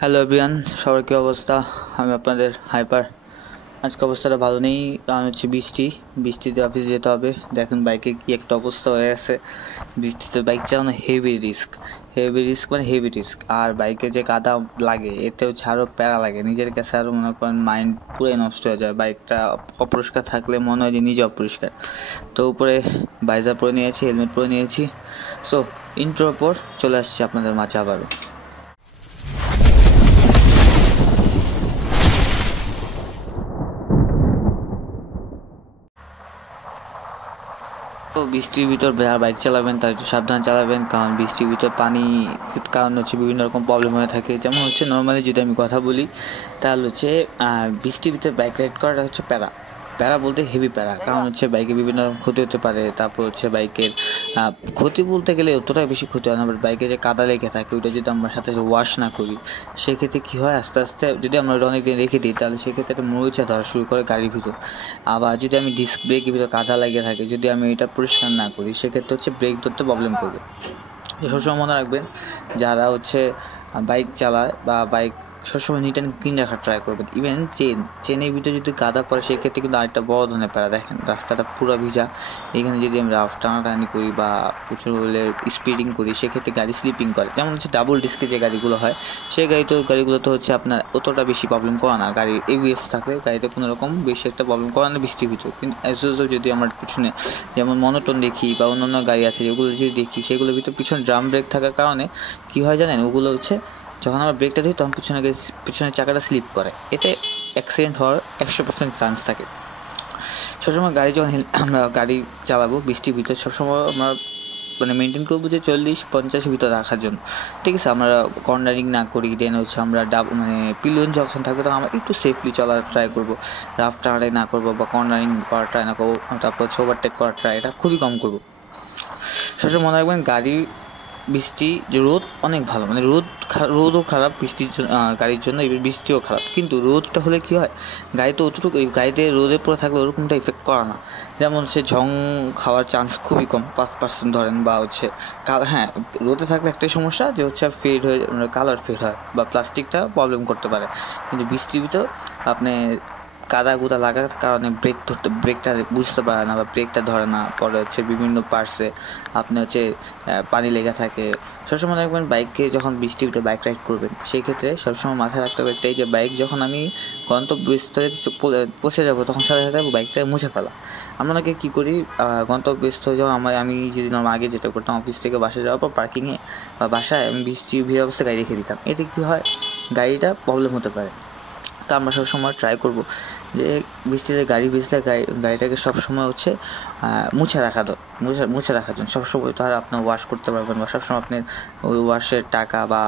Hello everyone, সবার কী অবস্থা? আমি আপনাদের হাইপার। আজকে অবস্থাটা ভালো নেই, কারণ হচ্ছে বৃষ্টিতে অফিসে যেতে হবে। দেখেন বাইকের কী একটা অবস্থা হয়ে আছে। বৃষ্টিতে বাইক চালানো হেভি রিস্ক মানে হেভি রিস্ক। আর বাইকে যে কাদা লাগে এতে হচ্ছে আরও প্যারা লাগে, নিজের কাছে আরও মনে করেন মাইন্ড পুরোই নষ্ট হয়ে যায়। বাইকটা অপরিষ্কার থাকলে মনে হয় যে নিজে অপরিষ্কার। তো উপরে বাইজার পরে নিয়েছি, হেলমেট পরে নিয়েছি। সো ইন্ট্রোর পর চলে আসছি আপনাদের মাঝে আবারও। তো বৃষ্টির ভিতর যারা বাইক চালাবেন তারা একটু সাবধানে চালাবেন, কারণ বৃষ্টির ভিতর পানি কারণ হচ্ছে বিভিন্ন রকম প্রবলেম হয়ে থাকে। যেমন হচ্ছে নর্মালি যদি আমি কথা বলি তাহলে হচ্ছে বৃষ্টির ভিতরে বাইক রাইড করাটা হচ্ছে প্যারা বলতে হেভি প্যারা, কারণ হচ্ছে বাইকে বিভিন্ন রকম ক্ষতি হতে পারে। তারপর হচ্ছে বাইকের ক্ষতি বলতে গেলে অতটা বেশি ক্ষতি হয় না, বাট বাইকে যে কাদা লেগে থাকে ওইটা যদি আমরা সাথে ওয়াশ না করি সেক্ষেত্রে কী হয়, আস্তে আস্তে যদি আমরা ওটা অনেকদিন রেখে দিই তাহলে সেক্ষেত্রে একটা মরিচা ধরা শুরু করে গাড়ির ভিতর। আবার যদি আমি ডিস্ক ব্রেকের ভিতরে কাদা লেগে থাকে, যদি আমি এটা পরিষ্কার না করি সেক্ষেত্রে হচ্ছে ব্রেক ধরতে প্রবলেম করবে। সবসময় মনে রাখবেন, যারা হচ্ছে বাইক চালায় বা বাইক সবসময় নিট অ্যান্ড ক্লিন রাখার ট্রাই করবেন। ইভেন চেনের ভিতরে যদি কাদা পড়ে সেক্ষেত্রে কিন্তু আরেকটা বড় ধরনের প্যারা। দেখেন রাস্তাটা পুরো ভিজা, এখানে যদি আমি রাফ টানাটানি করি বা প্রচুর হলে স্পিডিং করি সেক্ষেত্রে গাড়ি স্লিপিং করে। যেমন হচ্ছে ডাবল ডিস্কে যে গাড়িগুলো হয় সেই গাড়িগুলো তো হচ্ছে আপনার অতটা বেশি প্রবলেম করে না। গাড়ি এবিএস থাকলে গাড়িতে কোনো রকম বেশি একটা প্রবলেম করে না বৃষ্টির ভিতরে। কিন্তু অ্যাজ ইউজুয়াল যদি আমার পিছনে যেমন মনোটন দেখি বা অন্যান্য গাড়ি আছে যেগুলো যদি দেখি সেগুলোর ভিতরে পিছনে ড্রাম ব্রেক থাকার কারণে কী হয় জানেন, ওগুলো হচ্ছে যখন আমরা ব্রেকটা দিই তখন পিছনের চাকাটা স্লিপ করে, এতে অ্যাক্সিডেন্ট হওয়ার 100% চান্স থাকে। সবসময় গাড়ি যখন আমরা গাড়ি চালাবো বৃষ্টির ভিতরে সবসময় আমরা মানে মেনটেন করবো যে 40-50 ভিতরে রাখার জন্য, ঠিক আছে? আমরা কর্নারিং না করি, দেন হচ্ছে আমরা মানে পিলিয়ন যখন থাকবে তখন আমরা একটু সেফলি চলার ট্রাই করবো, রাফ টানাটানি না করবো বা কর্নারিং করার ট্রাই না করবো। তারপর হচ্ছে ওভারটেক করার ট্রাই এটা খুবই কম করবো। সবসময় মনে রাখবেন বৃষ্টি যে রোদ অনেক ভালো, মানে রোদও খারাপ বৃষ্টির জন্য, গাড়ির জন্য এবার বৃষ্টিও খারাপ। কিন্তু রোদটা হলে কি হয়, গাড়িতে অতটুকু গাড়িতে রোদে পড়ে থাকলে ওরকমটা ইফেক্ট করে না। যেমন হচ্ছে ঝং খাওয়ার চান্স খুবই কম, 5% ধরেন। বা হচ্ছে হ্যাঁ, রোদে থাকলে একটাই সমস্যা যে হচ্ছে ফেড হয়ে কালার ফেড হয় বা প্লাস্টিকটা প্রবলেম করতে পারে। কিন্তু বৃষ্টির ভিতর আপনি কাদা গুঁদা লাগার কারণে ব্রেকটা বুঝতে পারে না বা ব্রেকটা ধরে না, পরে হচ্ছে বিভিন্ন পার্টসে আপনি হচ্ছে পানি লেগে থাকে। সবসময় দেখবেন বাইককে যখন বৃষ্টিতে বাইক রাইড করবেন সেই ক্ষেত্রে সবসময় মাথায় রাখতে হবে একটাই, যে বাইক যখন আমি গন্তব্যস্থলে পৌঁছে যাবো তখন সাথে সাথে বাইকটা মুছে ফেলা। আমরা অনেকে কী করি, গন্তব্যস্থলে যখন আমি যেদিন আগে যেটা করতাম অফিস থেকে বাসায় যাওয়ার পর পার্কিংয়ে বা বাসায় আমি ভিজে অবস্থায় গাড়ি রেখে দিতাম। এতে কী হয়, গাড়িটা প্রবলেম হতে পারে। তা আমরা সবসময় ট্রাই করবো যে বৃষ্টিতে গাড়ি ভিজলে গাড়িটাকে সবসময় হচ্ছে মুছে রাখার জন্য। সবসময় তো আর আপনার ওয়াশ করতে পারবেন বা সবসময় আপনার ওই ওয়াশের টাকা বা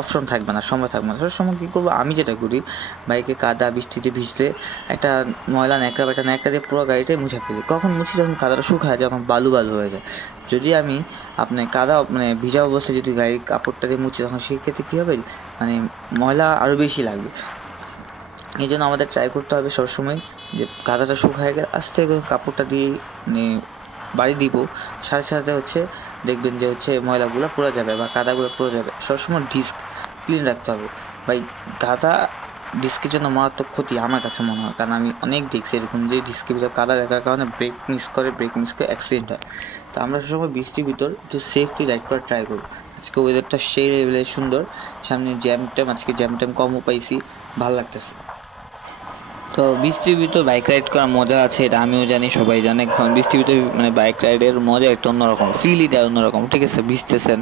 অপশন থাকবে না, সময় থাকবে না। সবসময় কী করবো, আমি যেটা করি, বাইকে কাদা বৃষ্টিতে ভিজলে একটা ময়লা ন্যাকড়া দিয়ে পুরো গাড়িটাই মুছে ফেলি। কখন মুছি, যখন কাদাটা শুকায়, যখন বালু হয়ে যায়। যদি আমি আপনার কাদা ভিজা অবস্থায় যদি গাড়ির কাপড়টা দিয়ে মুছি তখন সেই ক্ষেত্রে কী হবে, ময়লা আরও বেশি লাগবে। এই জন্য আমাদের ট্রাই করতে হবে সবসময় যে কাদাটা শুকায় গেলে আস্তে করে কাপড়টা দিয়ে বাড়ি দিব, সাথে সাথে হচ্ছে দেখবেন যে হচ্ছে ময়লাগুলো পুরো যাবে বা কাদাগুলো পুরো যাবে। সবসময় ডিস্ক ক্লিন রাখতে হবে। কাদা ডিস্কের জন্য মারাত্মক ক্ষতি আমার কাছে মনে হয়, কারণ আমি অনেক দেখছি এরকম যে ডিস্কের ভিতর কাদা লাগার কারণে ব্রেক মিস করে অ্যাক্সিডেন্ট হয়। তো আমরা সবসময় বৃষ্টির ভিতর একটু সেফলি রাইড করার ট্রাই করবো। আজকে ওয়েদারটা সেই লেভেলের সুন্দর, সামনে আজকে জ্যাম টাইম কমও পাইছি, ভালো লাগতেছে। তো বৃষ্টির ভিতর বাইক রাইড করার মজা আছে, এটা আমিও জানি, সবাই জানে। কারণ বৃষ্টির ভিতরে বাইক রাইডের মজা একটা অন্যরকম, ফিলই দেয় অন্যরকম, ঠিক আছে? ভিজতেছেন,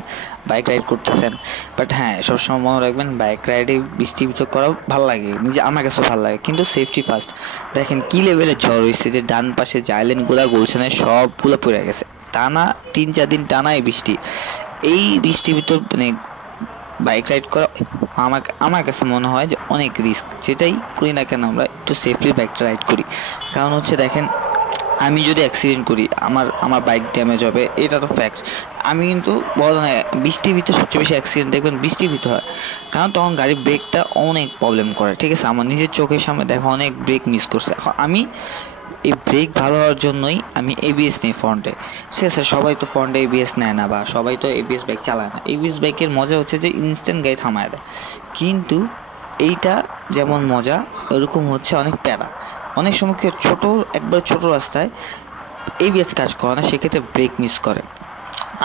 বাইক রাইড করতেছেন। বাট হ্যাঁ, সবসময় মনে রাখবেন বাইক রাইডে বৃষ্টির ভিতর করাও ভালো লাগে, আমার কাছে ভালো লাগে, কিন্তু সেফটি ফার্স্ট। দেখেন কী লেভেলের ঝড় হয়েছে যে ডান পাশে জাইলেনগুলা গুলশানের সবগুলো পড়ে গেছে, টানা 3-4 দিন টানাই বৃষ্টি। এই বৃষ্টির ভিতর বাইক রাইড করা আমার কাছে মনে হয় যে অনেক রিস্ক। যেটাই করি না কেন আমরা একটু সেফলি বাইকটা রাইড করি, কারণ হচ্ছে দেখেন আমি যদি অ্যাক্সিডেন্ট করি আমার বাইক ড্যামেজ হবে, এটা তো ফ্যাক্ট। আমি কিন্তু বলা না, বৃষ্টির ভিতরে সবচেয়ে বেশি অ্যাক্সিডেন্ট দেখবেন বৃষ্টির ভিতরে হয়, কারণ তখন গাড়ির ব্রেকটা অনেক প্রবলেম করে, ঠিক আছে? আমার নিজের চোখের সামনে দেখা অনেক ব্রেক মিস করছে। এখন আমি এই ব্রেক ভালো হওয়ার জন্যই আমি এবিএস নিই ফ্রন্টে। ঠিক আছে, সবাই তো ফ্রন্টে এবিএস নেয় না বা সবাই তো এবিএস বাইক চালায় না। এবিএস বাইকের মজা হচ্ছে যে ইনস্ট্যান্ট গাড়ি থামায় দেয়, কিন্তু এইটা যেমন মজা ওরকম হচ্ছে অনেক প্যারা। অনেক সময় কি ছোটো একবার ছোটো রাস্তায় এবিএস কাজ করে না, সেক্ষেত্রে ব্রেক মিস করে।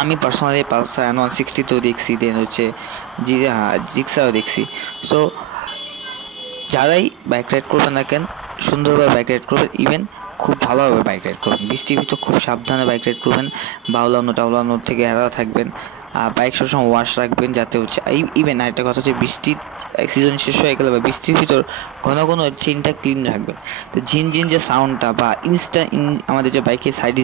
আমি পার্সোনালি পালসার N160 তো দেখছি, দেন হচ্ছে জিক্সারও দেখছি। সো যারাই বাইক রাইড করবেন না কেন, সুন্দরভাবে বাইক রাইড করবেন, ইভেন খুব ভালোভাবে বাইক রাইড করবেন। বৃষ্টির ভিতর খুব সাবধানে বাইক রাইড করবেন, বাউলানো টাউলানোর থেকে এড়ানো থাকবেন। আর বাইক সবসময় ওয়াশ রাখবেন, যাতে হচ্ছে ইভেন আরেকটা কথা হচ্ছে বৃষ্টির সিজন শেষ হয়ে গেলে বা বৃষ্টির ভিতর ঘন ঘন চেইনটা ক্লিন রাখবেন। তো ঝিনঝিন যে সাউন্ডটা বা আমাদের যে বাইকের সাইড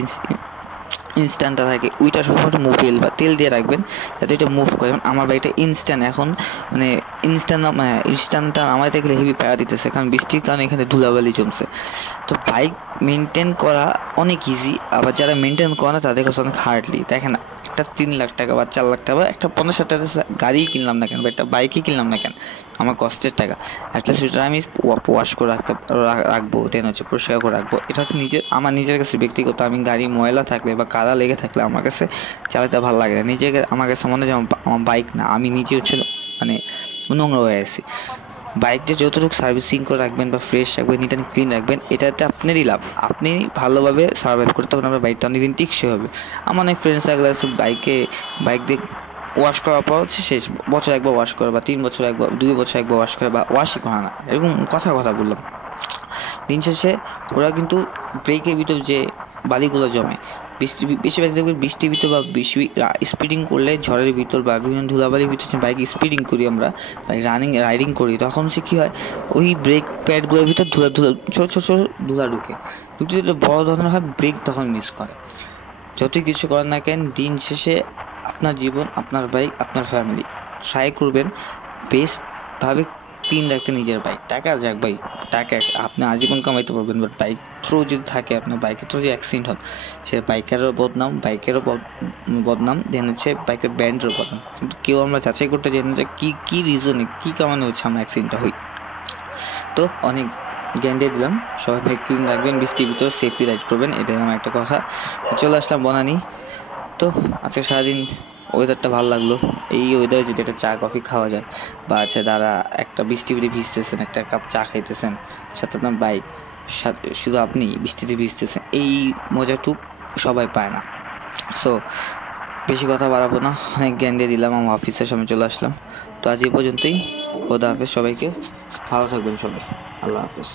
ইনস্ট্যান্টটা থাকে, ওইটা সবসময় মোবিল বা তেল দিয়ে রাখবেন যাতে এটা মুভ করে। যেমন আমার বাইকটা ইনস্ট্যান্ট এখন ইনস্ট্যান্টটা আমার দেখলে হেভি প্যারা দিতেছে, কারণ বৃষ্টির কারণে এখানে ধুলাবালি জমছে। তো বাইক মেনটেন করা অনেক ইজি, আবার যারা মেনটেন করে না তাদের কাছে অনেক হার্ডলি। দেখেন, একটা 3 লাখ টাকা বা 4 লাখ টাকা বা একটা 50,000 টাকা গাড়ি কিনলাম না কেন বা একটা বাইকই কিনলাম না কেন, আমার কষ্টের টাকা, অ্যাটলিস্ট ওটা আমি ওয়াশ করে রাখবো, দেন হচ্ছে পরিষ্কার করে রাখবো। এটা হচ্ছে আমার নিজের কাছে ব্যক্তিগত। আমি গাড়ি ময়লা থাকলে বা কাদা লেগে থাকলে আমার কাছে চালাতে ভালো লাগে না। আমার কাছে মনে হয় যে আমার বাইক না, আমি নিজে হচ্ছে নোংরা হয়ে আছি। বাইকটা যতটুকু সার্ভিসিং করে রাখবেন বা ফ্রেশ রাখবেন, নিট অ্যান্ড ক্লিন রাখবেন, এটাতে আপনারই লাভ। আপনি ভালোভাবে সার্ভাইভ করতে পারবেন, আপনার বাইকটা অনেকদিন টিকসই হবে। আমার অনেক ফ্রেন্ডস থাকলে আছে বাইক দিয়ে ওয়াশ করার পর হচ্ছে শেষ, বছর একবার ওয়াশ করে বা 3 বছর একবার 2 বছর একবার ওয়াশ করে বা ওয়াশই করে না, এরকম কথা বললাম। দিন শেষে ওরা কিন্তু ব্রেকের ভিতর যে বালিগুলো জমে, বেশিরভাগ দেখবেন বৃষ্টির ভিতর বা বেশি স্পিডিং করলে, ঝড়ের ভিতর বা বিভিন্ন ধুলাবালির ভিতর বাইক স্পিডিং করি আমরা, বাইক রাইডিং করি, তখন সে কী হয়, ওই ব্রেক প্যাডগুলোর ভিতর ছোটো ধুলা ঢুকে বড় ধরনের হয়, ব্রেক তখন মিস করে। যতই কিছু করেন না কেন, দিন শেষে আপনার জীবন, আপনার বাইক, আপনার ফ্যামিলি, ট্রাই করবেন বেস্টভাবে ক্লিন রাখতে নিজের বাইক। টাকা যাক ভাই, টাকা আপনি আজীবন কামাইতে পারবেন, বাট বাইক থ্রো যদি থাকে, আপনার বাইকের থ্রো যে অ্যাক্সিডেন্ট হন, সে বাইকেরও বদনাম, বদনাম, দেন হচ্ছে বাইকের ব্র্যান্ডেরও বদনাম। কিন্তু কেউ আমরা যাচাই করতে চাই না যে কী রিজনে, কী কারণে হচ্ছে আমরা অ্যাক্সিডেন্টটা হই। তো অনেক জ্ঞান দিয়ে দিলাম, সবাই বাইক ক্লিন রাখবেন, বৃষ্টির ভিতর সেফলি রাইড করবেন, এটাই আমার একটা কথা। চলে আসলাম বনানী। তো আজকে সারাদিন ওয়েদারটা ভালো লাগলো। এই ওয়েদারে যদি একটা চা কফি খাওয়া যায়, বা আছে দ্বারা একটা বৃষ্টিতে ভিজতেছেন, একটা কাপ চা খাইতেছেন, সাথে আপনার বাইক, শুধু আপনি বৃষ্টিতে ভিজতেছেন, এই মজাটুক সবাই পায় না। সো বেশি কথা বাড়াবো না, অনেক জ্ঞান দিয়ে দিলাম, আমার অফিসের সামনে চলে আসলাম। তো আজ এই পর্যন্তই, খোদা হাফেজ সবাইকে, ভালো থাকবেন সবাই, আল্লাহ হাফেজ।